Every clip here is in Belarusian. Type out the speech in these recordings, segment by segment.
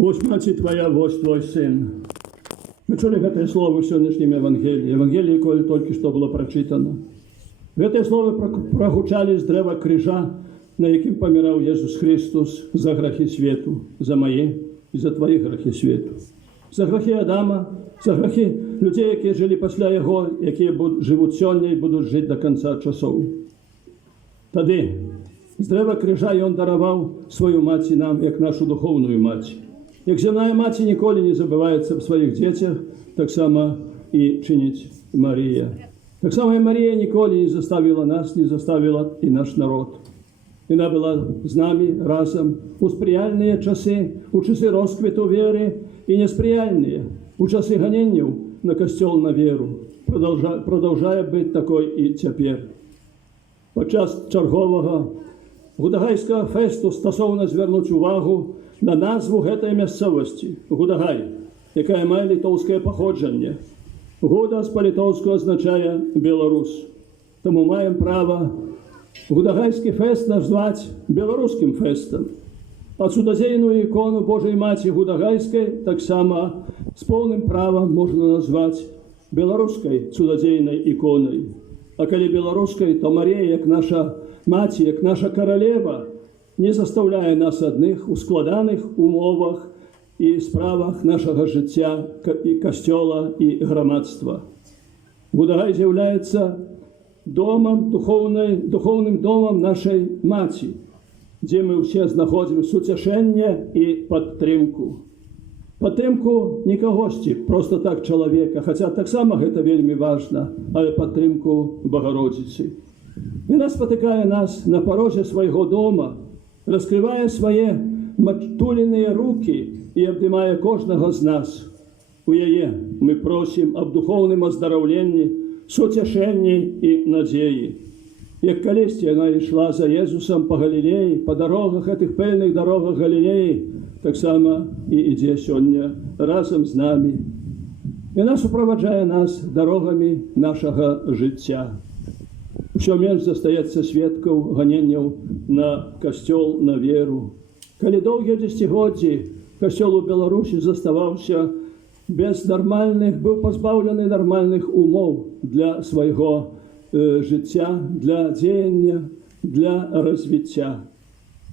Вось маці твоя, вось твой сын. Мы чулі гэтае слово ў сённяшнім Евангеліі. Евангеліі, якое толькі што было прачытана. Гэтыя словы прагучалі з дрэва крыжа, на якім паміраў Jesús Христос за грахі свету, за мае і за твае грахі свету. За грахі Адама, за грахі людзей, якія жылі пасля яго, якія жывуць сёння і будуць жыць да канца часоў. Тады з дрэва крыжа ён дараваў сваю маці нам, як нашу духоўную маці. Як зямная маці ніколі не забываецца аб сваіх дзецях, таксама і чыніць Марія. Таксама і Марія ніколі не заставіла нас, не заставіла і наш народ. Яна была з намі разам у спрыяльныя часы, у часы росквіту веры і неспрыяльныя, у часы ганенняў на касцёл на веру. Продолжае быць такой і цяпер. Падчас чарговага гудагайскага фэсту стасоўна звярнуць увагу на назву гэтай мясцовасці – Гудагай, якая мае літоўскае паходжанне. Гуда з па-літоўску азначае «Беларус». Таму маем права гудагайскі фэст назваць беларускім фэстам. А цудадзейную ікону Божай Маці Гудагайскай таксама з поўным правам можна назваць беларускай цудадзейнай іконай. А калі беларускай, то Марія, як наша маці, як наша каралева, не заставляе нас адных у складаных умовах і справах нашага жыцця і касцёла і грамадства. Гудагай з'яўляецца духоўным домам нашай маці, дзе мы ўсе знаходзім суцяшэнне і падтрымку. Падтрымку не кагосьці, проста так чалавека, хаця таксама гэта вельмі важна, але падтрымку Багародзіцы. Яна спатыкае нас на парозе свайго дома, раскрывае свае матуленыя рукі і абдымае кожнага з нас. У яе мы просім аб духоўным аздараўленні, суцяшэнні і надзеі. Як калісьці яна ішла за Езусам па Галілеі, па дарогах, гэтых пэльных дарогах Галілеі, таксама і ідзе сёння разам з намі. Яна суправаджае нас дарогамі нашага жыцця. Усё менш застаецца сведкаў ганенняў на касцёл, на веру. Калі доўгія дзесяцігоддзі касцёл у Беларусі заставаўся без нармальных, быў пазбаўлены нармальных умоў для свайго жыцця, для дзеяння, для развіцця.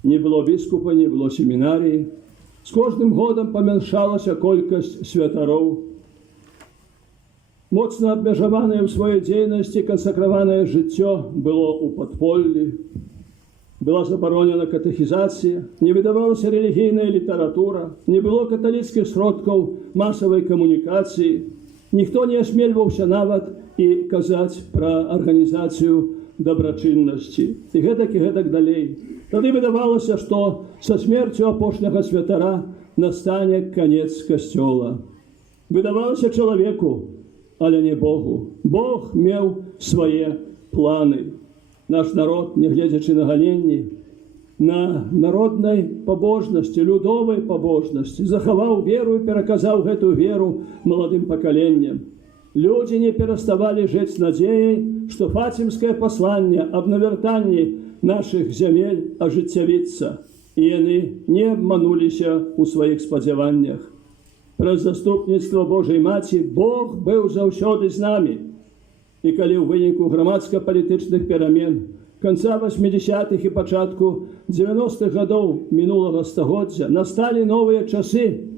Не было біскупа, не было семінарыі. З кожным годам памяншалася колькасць святароў. Моцна абмежаванае ў сваёй дзейнасці кансакраванае жыццё было ў падполлі. Была забаронена катэхізацыя, не выдавалася рэлігійная літаратура, не было каталіцкіх сродкаў масавай камунікацыі. Ніхто не асмельваўся нават і казаць пра арганізацыю дабрачыннасці. І гэтак далей. Тады выдавалася, што са смерцю апошняга святара настане канец касцёла. Выдавалася чалавеку, але не Богу. Бог меў свае планы. Наш народ, нягледзячы на ганенні, на народнай пабожнасці, людовай пабожнасці, захаваў веру і пераказаў гэтую веру маладым пакаленням. Людзі не пераставалі жыць надзеяй, што фацімскае пасланне аб навяртанні нашых зямель ажыццявіцца, і яны не абмануліся ў сваіх спадзяваннях. Праз заступніцтва Божай Маці Бог быў заўсёды з намі. І калі ў выніку грамадска-палітычных перамен канца 80-х і пачатку 90-х гадоў мінулага стагоддзя насталі новыя часы,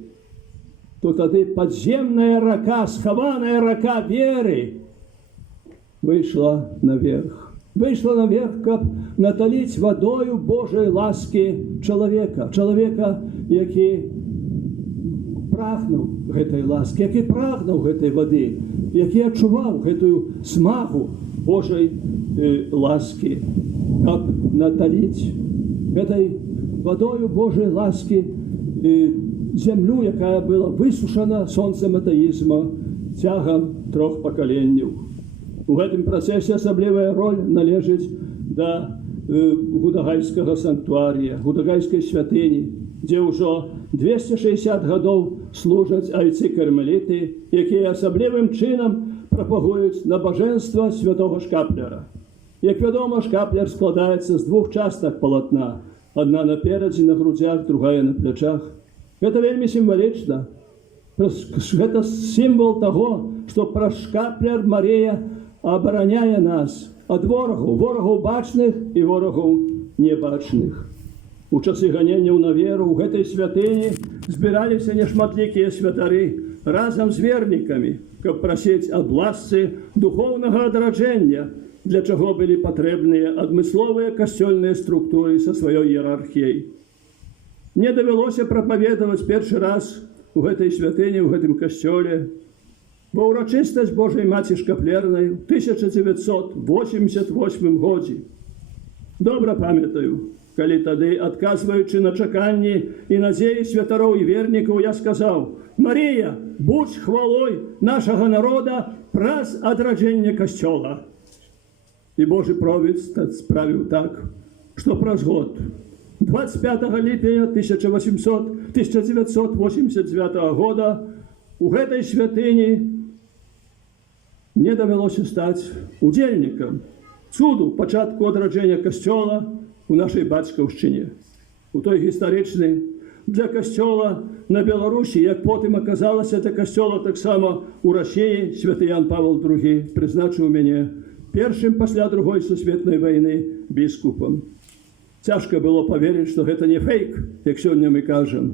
то тады падземная рака, схаваная рака веры выйшла наверх. Выйшла наверх, каб наталіць вадою Божай ласкі чалавека, які прагнуў гэтай ласкі, які прагнуў гэтай вады, які адчуваў гэтую смагу Божай ласкі, каб наталіць гэтай вадою Божай ласкі зямлю, якая была высушана сонцам атэізма цягам 3 пакаленняў. У гэтым працэсе асаблівая роль належыць да гудагайскага санктуарія, гудагайскай святыні, дзе ўжо 260 гадоў служаць айцы-кармеліты, якія асаблівым чынам прапагуюць набажэнства святога шкапляра. Як вядома, шкапляр складаецца з 2 частак палатна. Адна наперадзе на грудзях, другая на плячах. Гэта вельмі сімвалічна. Гэта сімвал таго, што прашкапляр Марія абараняе нас ад ворагаў, ворагаў бачных і ворагаў небачных. У часы ганенняў на веру ў гэтай святыні збіраліся нешматлікія святары разам з вернікамі, каб прасіць ад ласцы духоўнага адраджэння, для чаго былі патрэбныя адмысловыя касцёльныя структуры са сваёй іерархіяй. Мне давялося прапаведаваць першы раз у гэтай святыні, у гэтым касцёле, бо ўрачыстасць Божай Маці Шкаплернай у 1988 годзе. Добра памятаю, калі тады, адказваючы на чаканні і надзеі святароў і вернікаў, я сказаў: «Марія, будзь хвалой нашага народа праз адраджэнне касцёла». І Божы провід справіў так, што праз год, 25 ліпеня 1989 года, у гэтай святыні мне давялося стаць удзельнікам цуду пачатку адраджэння касцёла у нашай бацькаўшчыне. У той гістарычны для касцёла на Беларусі, як потым аказалася, для касцёла таксама у Расіі, святы Ян Павел II прызначыў мяне першым пасля Другой сусветнай вайны біскупам. Цяжка было паверыць, што гэта не фейк, як сёння мы кажам,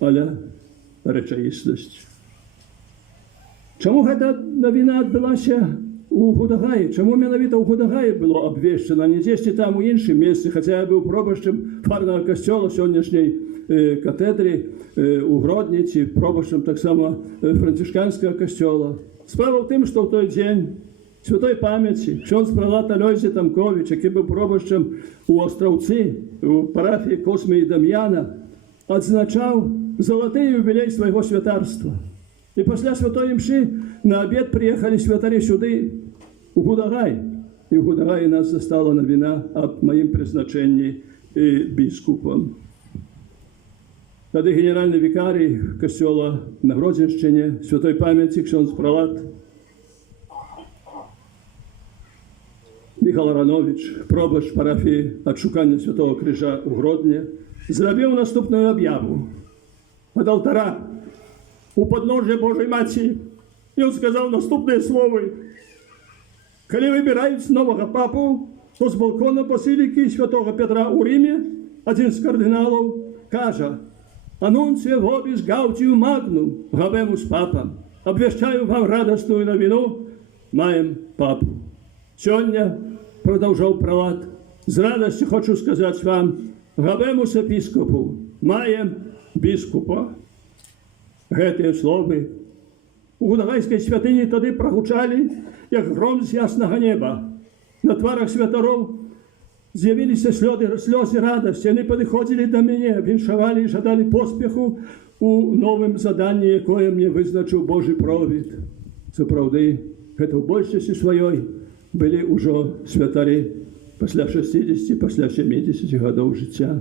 але рэчаіснасць. Чаму гэта навіна адбылася у Гудагаі? Чаму менавіта ў Гудагаі было абвешчана, не дзесьці там у іншым месцы, хаця я быў пробашчым фарнага касцёла сённяшняй катедры у Гродні, ці пробашчым таксама францішканскага касцёла. Справа ў тым, што ў той дзень святой памяці ксёндз прэлат Алёзі Тамковіч, які быў пробашчым у Астраўцы, у парафіі Космы і Дам'яна, адзначаў залаты юбілей свайго святарства. І пасля святой імшы на абед прыехалі святары сюды, у Гудагай. І ў Гудагаі нас застала навіна аб маім прызначэнні біскупам. Тады генеральны вікарый касцёла на Гродзеншчыне, святой памяці ксёндз прэлат Міхал Аранович, пробашч парафіі адшукання Святого Крыжа ў Гродні, зрабіў наступную аб'яву. Ад алтара у падножжа Божай Маці ён сказаў наступныя словы: «Калі выбіраюць новага папу, то з балкона базілікі Святого Петра ў Рыме адзін з кардыналаў кажа: «Анунція вобіс гаудіум магнум, габемус папам. Абвяшчаю вам радасную навіну, маем папу». Сёння, продолжал прэлат, з радасцю хочу сказаць вам: габемус епіскопу, маем біскупа. Гэтыя словы у Гудагайскай святыні тады прагучалі, як гром з яснага неба. На тварах святароў з'явіліся слёзы радасці. Яны падыходзілі да мяне, віншавалі і жадалі поспеху у новым заданні, якое мне вызначыў Божы провід. Сапраўды, гэта ў большасці сваёй былі ўжо святары пасля 60, пасля 70 гадоў жыцця.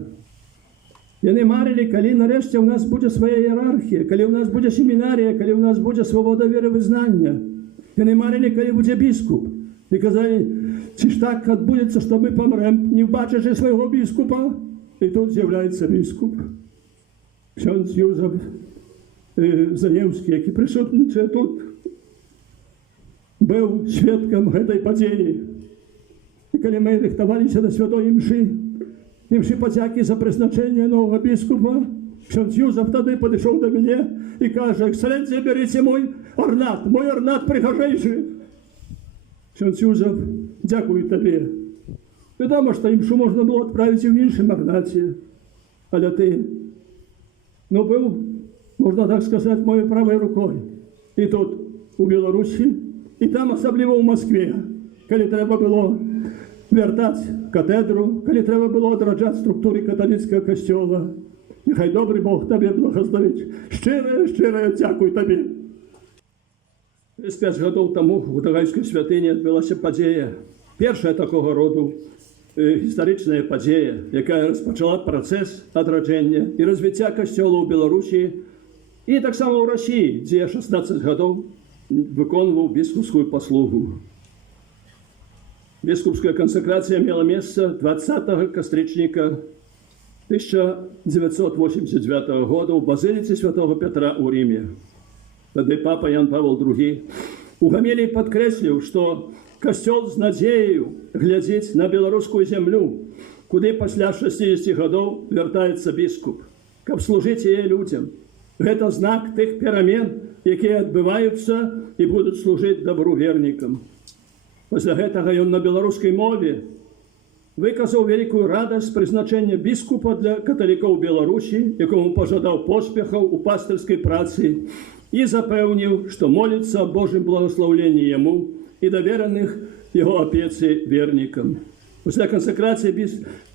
Яны марылі, калі нарэшце ў нас будзе свая іерархія, калі ў нас будзе семінарія, калі ў нас будзе свабода веравызнання. Яны марылі, калі будзе біскуп. І казалі: ці ж так адбудзецца, што мы памрэм, не бачачы свайго біскупа? І тут з'яўляецца біскуп. Ксёндз Юзаф Занеўскі, які прысутнічае тут, быў сведкам гэтай падзеі. І калі мы рыхтаваліся да святой імшы падзякі за прызначэнне новага біскупа, ксёндз Юзаф тады падышоў да мяне і кажа: «Эксцэлэнцыя, бярыце мой арнат прыгажэйшы». Ксёндз Юзаф, дзякую табе. Вядома, што імшу можна было адправіць і ў іншым арнаце, але ты, быў, можна так сказаць, моёй правай рукой. І тут, у Беларусі, і там, асабліва ў Маскве, калі трэба было вяртаць катедру, калі трэба было адраджаць структуры каталіцкага касцёла. Няхай добры Бог табе благасловіць. Шчырая дзякуй табе. 35 гадоў таму у Гудагайскай святыні адбылася падзея, першая такога роду гістарычная падзея, якая распачала працэс адраджэння і развіцця касцёла ў Беларусі і таксама ў Расіі, дзе 16 гадоў выконваў біскупскую паслугу. Біскупская кансакрацыя мела месца 20 кастрычніка 1989 года ў базыліцы святого Петра ў Ріме. Тады папа Ян Павел II у гаміліі падкрэсліў, што касцёл з надзеяю глядзіць на беларускую зямлю, куды пасля 60 гадоў вяртаецца біскуп, каб служыць яе людзям. Гэта знак тых перамен, якія адбываюцца і будуць служыць дабру вернікам. Пасля гэтага ён на беларускай мове выказаў вялікую радасць прызначэння біскупа для каталікоў Беларусі, якому пажадаў поспехаў у пастырскай працы і запэўніў, што моліцца аб Божым благослаўленні яму і давераных яго апецы вернікам. Пасля кансакрацыі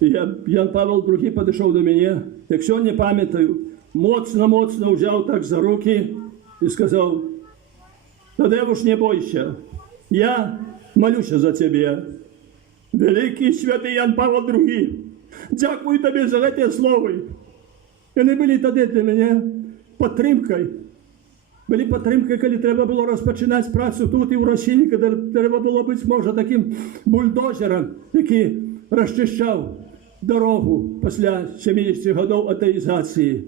Ян Павел II падышоў да мяне, як сёння памятаю, моцна ўзяў так за рукі і сказаў: «Тадеуш, не бойся, я молюся за цябе. Вялікі святы Ян Павел II, дзякую табе за гэтыя словы. Яны былі тады для мяне падтрымкай. Былі падтрымкай, калі трэба было распачынаць працу тут і ў Расіі, калі трэба было быць, можа, такім бульдозерам, які расчышчаў дарогу пасля 70 гадоў атэізацыі,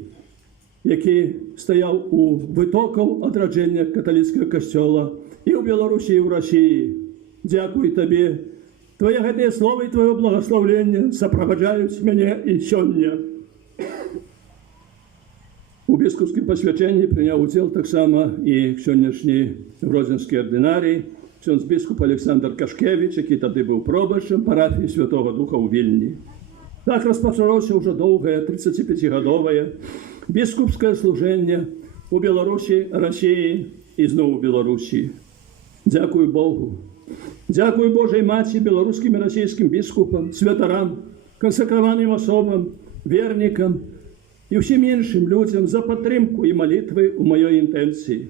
які стаяў у вытокаў адраджэння каталіцкага касцёла і ў Беларусі, і ў Расіі. Дзякуй табе. Твои гэтыя словы і твоё благословлення сопровождаюць мяне і сёння». У біскупскім пасвячэнні прыняў удзел таксама і сённяшні гродзенскі ардынарый, ксёндз біскуп Александр Кашкевіч, які тады быў пробашчам парафіі Святого Духа ў Вільні. Так распачалося ўжо доўгае 35-гадовае біскупскае служэнне у Беларусі, Расіі і зноў у Беларусі. Дзякуй Богу. Дзякуй Божай Маці, беларускім і расійскім біскупам, святарам, кансакраваным асобам, вернікам і ўсім іншым людзям за падтрымку і малітвы ў маёй інтэнцыі.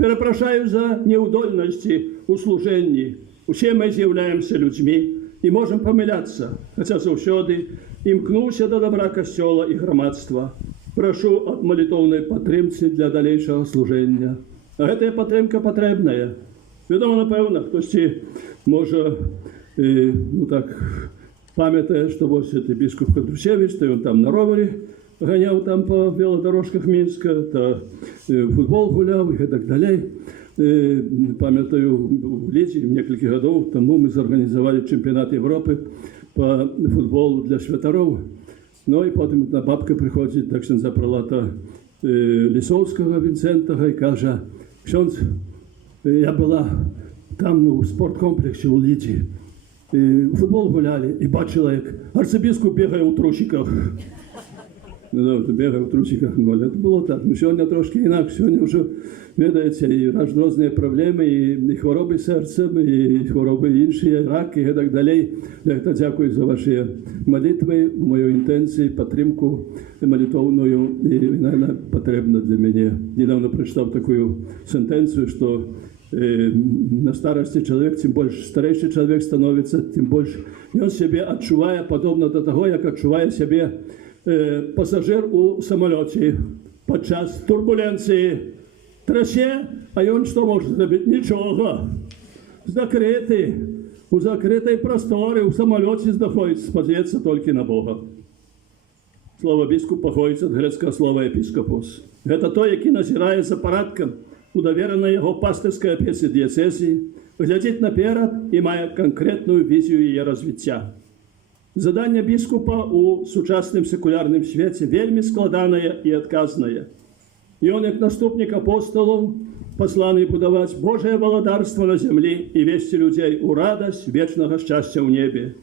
Перапрашаю за неўдольнасці ў служэнні. Усе мы з'яўляемся людзьмі і можам памыляцца, хаця заўсёды імкнуўся да дабра касцёла і грамадства. Прашу аб малітоўнай падтрымцы для далейшага служэння. А гэтая падтрымка патрэбная. Вядома, напэўна, хтосьці, можа, памятае, што вось гэты біскуп Кадрусевіч, то ён там на ровары ганяў там па веладарожках Мінска, то футбол гуляў і гэтак далей. Памятаю, у леце некалькі гадоў таму мы зарганізавалі чэмпіянат Европы па футболу для святароў. Ну і потым одна бабка прыходзіць да ксяндза прэлата Лісоўскага Вінцэнтага і кажа: «Ксёндз, я была там у спорткомплексе у Лідзі, футбол гулялі і бачила, як арцыбіскуп бегае ў трусіках». Бегае ў трусіках, ну, але це було так. Ну, сьогодні трошки інакше, сьогодні вже, ведаєте, і різні проблеми, і хвороби серцем, і хвороби інші, раки, і так далі. Я дякую за ваші молитви, мою інтенцію, підтримку молитовною, і вона потрібна для мене. Недавно прочитав таку сентенцію, що на старости человек, тем больше старейший человек становится, тем больше он себе отчувает, подобно до того, как отчувает себе пассажир у самолете подчас турбуленции. Трясе, а он что может сделать? Ничего. Закрытый, у закрытой просторы, у самолете знаходится, сподеться только на Бога. Слово біскуп походить от грецкого слова епископос. Это то, який назирає за парадком у даверанай яго пастырскай апецы дыяцэзіі, глядзіць наперад і мае канкрэтную візію яе развіцця. Заданне біскупа ў сучасным секулярным свеце вельмі складанае і адказнае. Ён, як наступнік апосталаў, пасланы будаваць Божае валадарства на зямлі і весці людзей у радасць вечнага шчасця ў небе.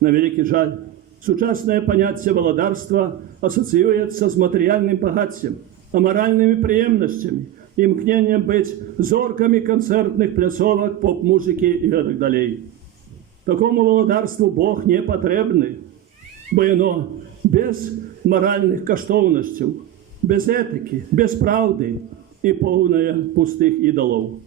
На вялікі жаль, сучаснае паняцце валадарства асацыюецца з матэрыяльным багаццем, амаральнымі прыемнасцямі, імкненнем быць зоркамі канцэртных пляцовак, поп-музыкі і гэтак далей. Такому валадарству Бог не патрэбны, бо яно без маральных каштоўнасцяў, без этыкі, без праўды і поўнае пустых ідалаў.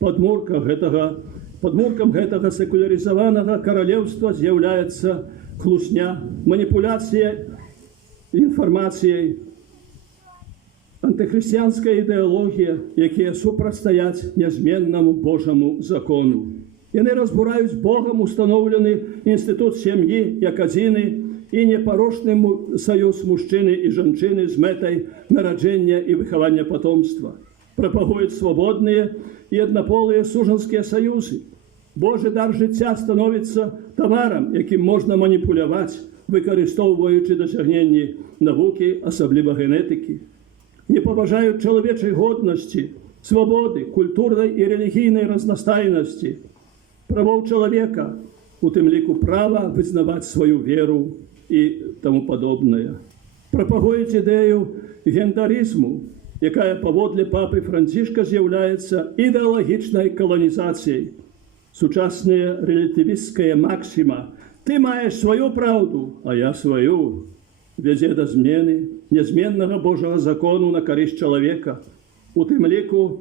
Падмуркам гэтага секулярызаванага каралеўства з'яўляецца хлусня, маніпуляцыя інфармацыяй, антыхрысціянская ідэалогія, якія супрацьстаяць нязменнаму Божаму закону. Яны разбураюць Богам установлены інстытут сям'і як адзіны і непорушний союз мужчини і жінки з метою народження і виховання потомства. Пропагують свободні і однополі суженські союзи. Божий дар життя становиться товаром, яким можна маніпулювати, використовуючи досягнення науки, особливо генетики. Не поважають чоловічої годності, свободи, культурної і релігійної різностайності, правов чоловіка, у тим ліку права визнавати свою віру і тому подобне. Пропагують ідею гендеризму, яка поводле папи Францишка з'являється ідеологічною колонізацією. Сучасна релятивістська максима «ти маєш свою правду, а я свою» веде до зміни незмінного Божого закону на користь чоловіка, у тим ліку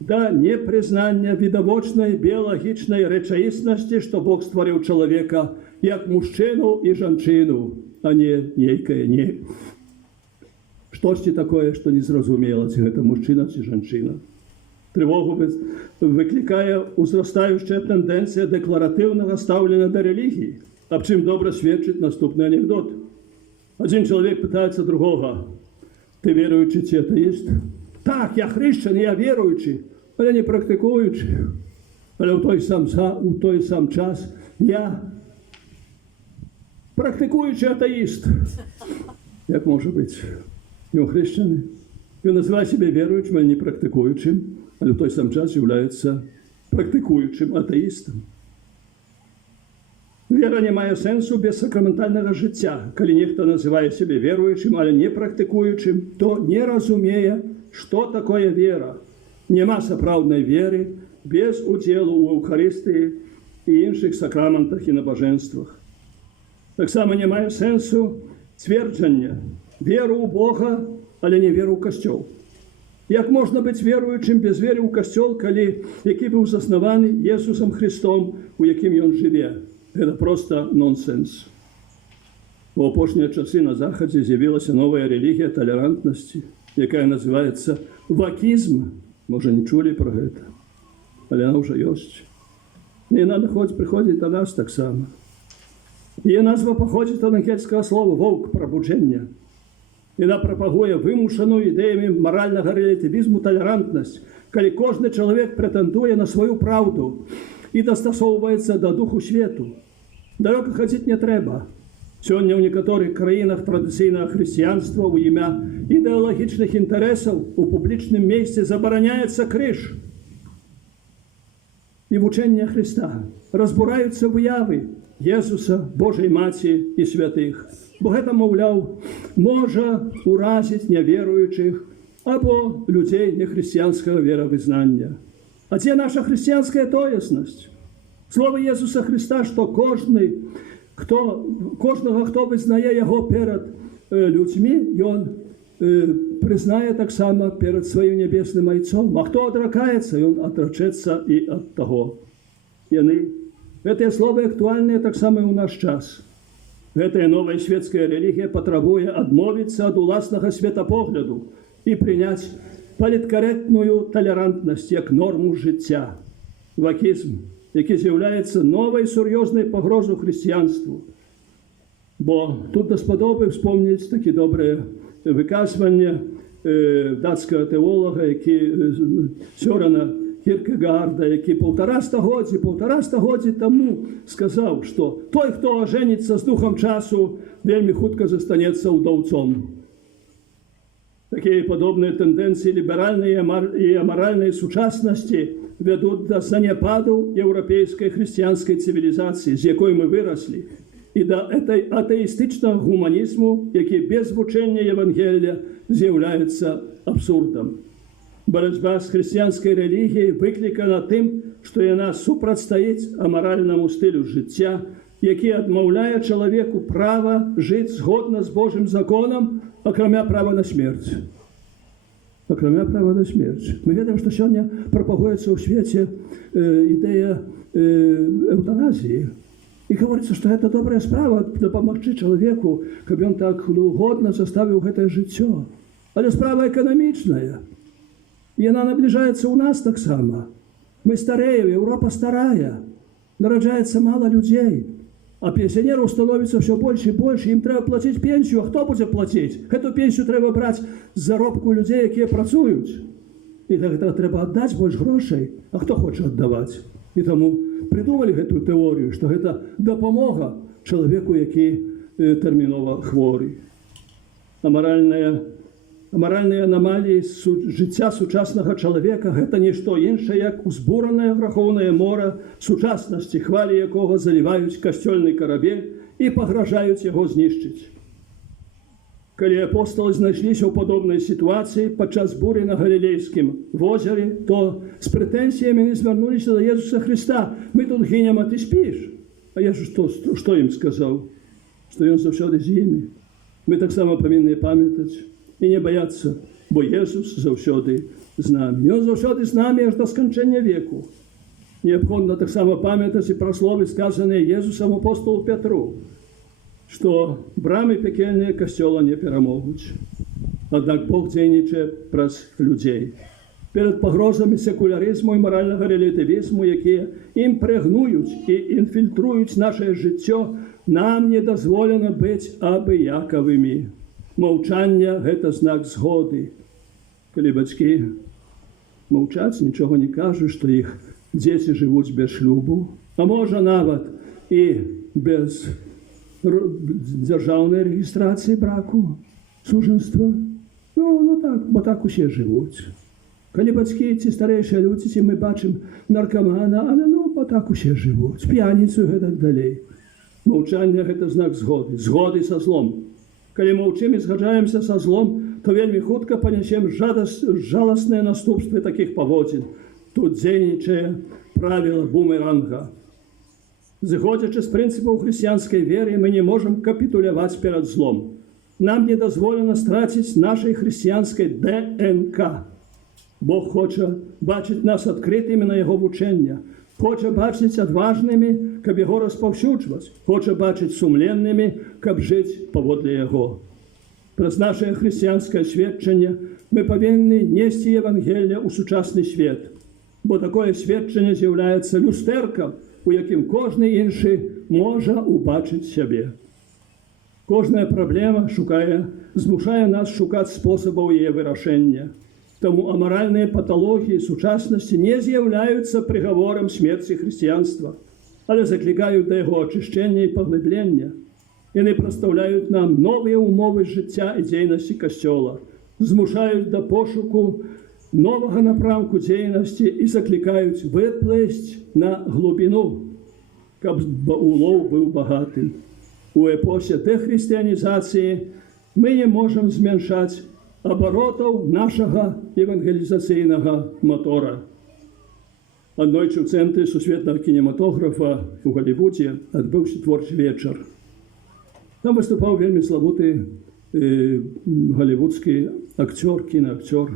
до непризнання видовочної біологічної речаїсності, що Бог створив чоловіка як мужчину і жінку, а не некое. Що ж це таке, що не зрозуміло, чи це мужчина, чи жінка? Тривогу викликає узростаюча тенденція декларативного ставлення до релігії, об чим добре свідчить наступний анекдот. Один чоловік питається другого: ти віруючий чи атеїст? Так, я хрещений, я віруючий, але не практикуючий. Але у той сам час я практикуючий атеїст. Як може бути? Він хрещений. Він називає себе віруючим, але не практикуючим, але в той сам час є практикуючим атеїстом. Віра не має сенсу без сакраментального життя. Коли ніхто називає себе віруючим, але не практикуючим, то не розуміє, що таке віра. Нема справжньої віри без уділу у Евхаристії і інших сакраментах і набоженствах. Так само немає сенсу твердження віру у Бога, але не віру у Костюл. Як можна бути віруючим без віри у Костюл, який був заснований Ісусом Христом, у яким Він живе? Це просто нонсенс. У опошні часи на Заході з'явилася нова релігія толерантності, яка називається вакізм. Може, не чули про це, але вона вже є. І вона приходить до нас так само. Її назва походить від ангельського слова «вовк» – пробудження. Вона пропагує вимушену ідеями морального релятивізму толерантність, коли кожен чоловік претендує на свою правду і достосовується до духу світу. Далеко ходити не треба. Сьогодні в некоторих країнах традиційного християнства у ім'я ідеологічних інтересів у публічному місці забороняється криш і вчення Христа. Розбираються вияви Ісуса, Божої Матері і святих. Бо це, мовляв, може уразити невіруючих або людей нехристиянського віровизнання. А це наша християнська тоєсність. Слово Ісуса Христа, що кожного, хто визнає Його перед людьми, Він признає так само перед своїм небесним Отцом. А хто отракається, Він отречеться і від того. Це слово актуальне так само і у наш час. Эта новая светская религия потребує відмовитися від власного світопогляду і прийняти політкоректну толерантність як норму життя. Вакізм, який з'являється новою серйозною погрозою християнству. Бо тут досподоби вспомнити такі добре виказування датського теолога, Сьорена Кіркегарда, який 1,5 года тому сказав, що той, хто ожениться з духом часу, вельми хутко застанеться удовцом. Такі подобні тенденції ліберальної і аморальної сучасності ведуть до занепаду європейської християнської цивілізації, з якої ми виросли, і до атеїстичного гуманізму, який без вчення Євангелія з'являється абсурдом. Боротьба з християнською релігією викликана тим, що вона супротистоїть аморальному стилю життя, який відмовляє чоловіку право жити згодно з Божим законом, окремя права на смерть. Окремя права на смерть. Ми бачимо, що сьогодні пропагується у світі ідея евтаназії. І говориться, що це добра справа допомогти чоловіку, щоб він так годно заставив це життя. Але справа економічна. І вона наближається у нас так само. Ми стареємо, Європа старає, народжається мало людей. А пенсіонерів становиться все більше і більше, їм треба платити пенсію. А хто буде платити? Эту пенсію треба брати з заробку людей, які працюють. І так треба віддати більше грошей. А хто хоче віддавати? І тому придумали цю теорію, що це допомога чоловіку, який терміново хворий. Аморальні аномалії життя сучасного чоловіка – це не що інше, як узбуране гріховне море сучасності, хвалі якого заливають костюльний корабель і погрожають його знищити. Коли апостоли знайшлися у подобній ситуації під час бурі на Галілейському озері, то з претензіями не звернулися до Ісуса Христа. Ми тут гинемо, а ти спиш. А я ж що їм сказав? Що Він завжди з ними. Ми так само повинні пам'ятати і не боятися, бо Ісус завжди з нами. Він завжди з нами аж до скончання віку. Необхідно так само пам'ятати про слово, сказане Ісусом апостолу Петру, что брамы пекельные костела не перемогут. Однак Бог дзейнічає праз людей. Перед погрозами секуляризму і морального релятивізму, які імпрегнують і інфільтрують наше життя, нам не дозволено бути абияковими. Мовчання – це знак згоди. Коли батьки мовчать, нічого не кажуть, що їх діти живуть без шлюбу, а може навіть і без державної реєстрації браку, суженства. Ну так, бо так усі живуть. Коли батьки, ці старіші люди, ці ми бачимо наркомана, але бо так усі живуть. П'яницю і так далі. Мовчання – це знак згоди. Згоди со злом. Коли мовчимо і згаджаємося со злом, то вельми хутко понесемо жалостне наступство таких поводин. Тут дзейнічає правило бумеранга. Зыходячи з принципів християнської віри, ми не можемо капітулювати перед злом. Нам не дозволено стратити нашої християнської ДНК. Бог хоче бачити нас відкритими на Його вчення. Хоче бачити відважними, щоб Його розповсюджувати. Хоче бачити сумленними, щоб жити поводле Його. Через наше християнське свідчення ми повинні нести Євангелія у сучасний світ. Бо таке свідчення з'являється люстерком, у яким кожен інший може убачити себе. Кожна проблема змушає нас шукати способів її вирішення. Тому аморальні патології сучасності не з'являються приговором смерті християнства, але закликають до його очищення і поглиблення. І не представляють нам нові умови життя і діяльності Костьола, змушають до пошуку нового напрямку діяльності і закликають виплисти на глибину, щоб улов був багатим. У епосі дехристианізації ми не можемо зменшати оборотів нашого евангелізаційного мотора. Однойче в Центрі сусвітнього кінематографа у Голлівуді відбувся творчий вечір. Там виступав вельми славутий голлівудський актер, кіноактер.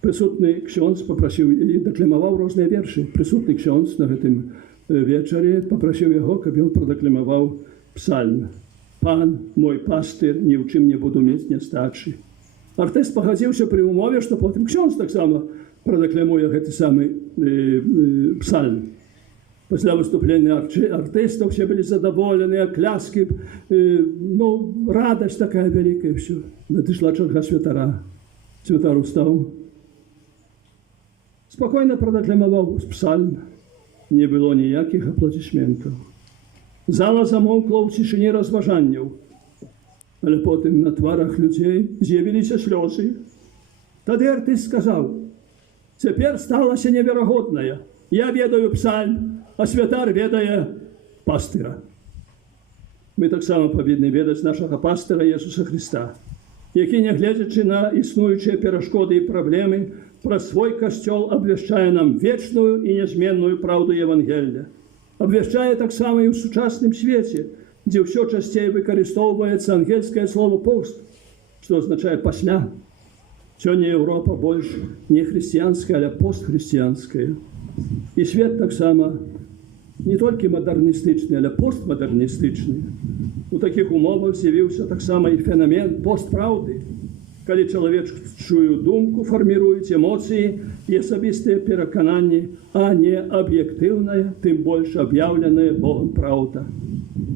Присутний ksiądz попросив і декламував різні вірші. Присутний ksiądz на цьому вечорі попросив його, щоб він продекламував псальм. «Пан, мой пастир, ні в чим не буду міць нестачі». Артист погодився при умові, що потім ksiądz так само продекламує цей самий псальм. Після виступлення артистів всі були задоволені, окляски, радость така велика і все. Надійшла черга святара. Святар устав. Спокійно продекламував псальм. Не було ніяких аплодисментів. Зала замовкла в тишині розважаннів. Але потім на тварах людей з'явилися сльози. Тоді артист сказав: «Тепер сталося невероятне. Я ведаю псальм, а святар ведає пастира». Ми так само повинні ведати нашого пастира Ісуса Христа, який, не глядячи на існуючі перешкоди і проблеми, про свой костел обвіщає нам вічну і незмінну правду Євангелія. Обвіщає так само і в сучасному світі, де все частіше використовується ангельське слово «пост», що означає «після». Сьогодні Європа більш не християнська, але постхристиянська. І світ так само не тільки модерністичний, але постмодерністичний. У таких умовах з'явився так само і феномен постправди, коли чоловічу думку формують емоції і особисте переконання, а не об'єктивна, тим більше об'явлена Богом правда.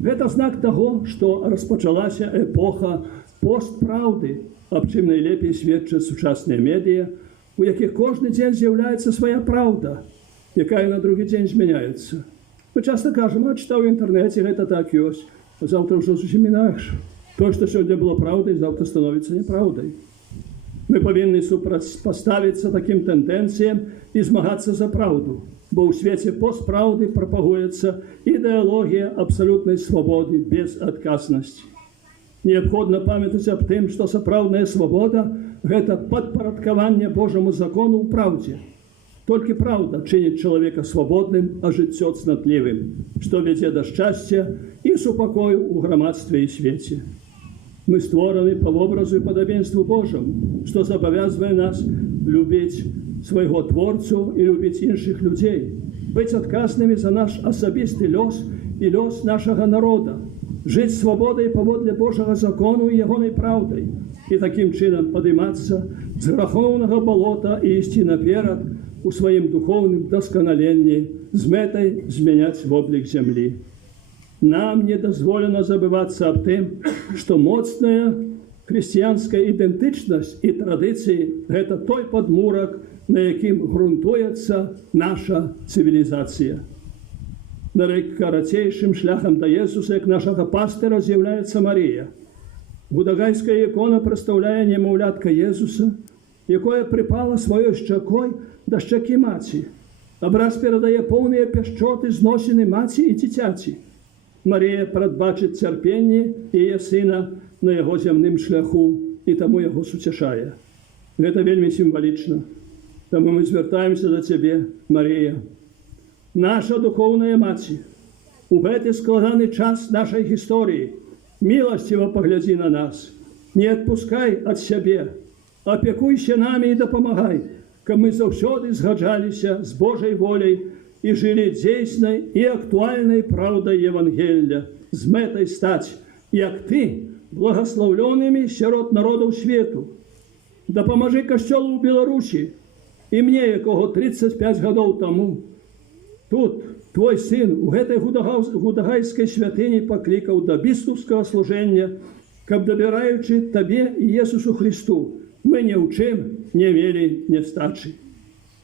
Гэта знак таго, што распачалася эпоха постпраўды, аб чым найлепей сведчаць сучасныя медыа, у якіх кожны дзень з'яўляецца свая праўда, якая на другі дзень змяняецца. Мы часта кажам, чытаў у інтэрнэце, гэта так ёсць, а заўтра ўжо зусім інакш. То, што сёння было праўдай, заўтра становіцца няпраўдай. Мы павінны супрацьпаставіцца такім тэндэнцыям і змагацца за праўду, бо ў свеце постпраўды прапагуецца ідэалогія абсалютнай свабоды без адказнасці. Неабходна памятаць аб тым, што сапраўдная свабода – гэта падпарадкаванне Божаму закону ў праўдзе. Толькі праўда чыніць чалавека свабодным, а жыццё цнатлівым, што вядзе да шчасця і супакою ў грамадстве і свеце. Мы створаны па вобразу і падабенству Божаму, што забавязвае нас любіць свайго творцу і любіць іншых людзей, быць адказнымі за наш асабісты лёс і лёс нашага народа, жыць свабодай паводле Божага закону і ягонай праўдай, і такім чынам падымацца з грахоўнага балота і ісці наперад у сваім духоўным дасканаленні з мэтай змяняць воблік зямлі. Нам не дазволена забывацца аб тым, што моцная хрысціянская ідэнтычнасць і традыцыі – гэта той падмурак, на якім грунтуецца наша цывілізацыя. Найкарацейшым шляхам да Езуса, як нашага пастыра, з'яўляецца Марія. Гудагайская ікона прадстаўляе немаўлятка Езуса, якое прыпала сваёй шчакой да шчакі маці. Абраз перадае поўныя пяшчоты зносіны маці і дзіцяці. Марія прадбачыць цярпенне яе сына на яго зямным шляху і таму яго суцяшае. Гэта вельмі сімвалічна. Таму мы звяртаемся да цябе, Марія. Наша духоўная маці, у гэты складаны час нашай гісторыі міласціва паглядзі на нас, не адпускай ад сябе, апекуйся намі і дапамагай, каб мы заўсёды згаджаліся з Божай воляй і жылі дзейснай і актуальнай праўдай Евангелля, з мэтай стаць, як ты, благаслаўлёнымі сярод народаў свету. Дапамажы касцёлу ў Беларусі і мне, якого 35 гадоў таму. Тут твой сын у гэтай гудагайскай святыні паклікаў да біскупскага служэння, каб, дабіраючы табе і Jesúsu Христу, мы ні ў чым не мелі нестачы.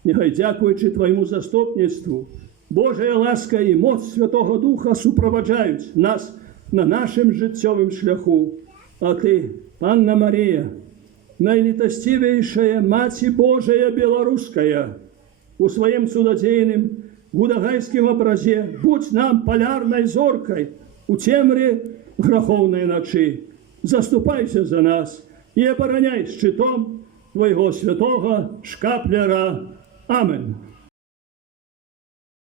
Няхай, дзякуючы твайму заступніцтву, Божая ласка і моц Святого Духа суправаджаюць нас на нашым жыццёвым шляху. А ты, Панна Марія, найлітасцівейшая Маці Божая беларуская, у сваім цудадзейным гудагайскім абразе будь нам палярнай зоркай у цемры грахоўнай начы. Заступайся за нас і абараняй шчытом твайго святога шкапляра. Амен.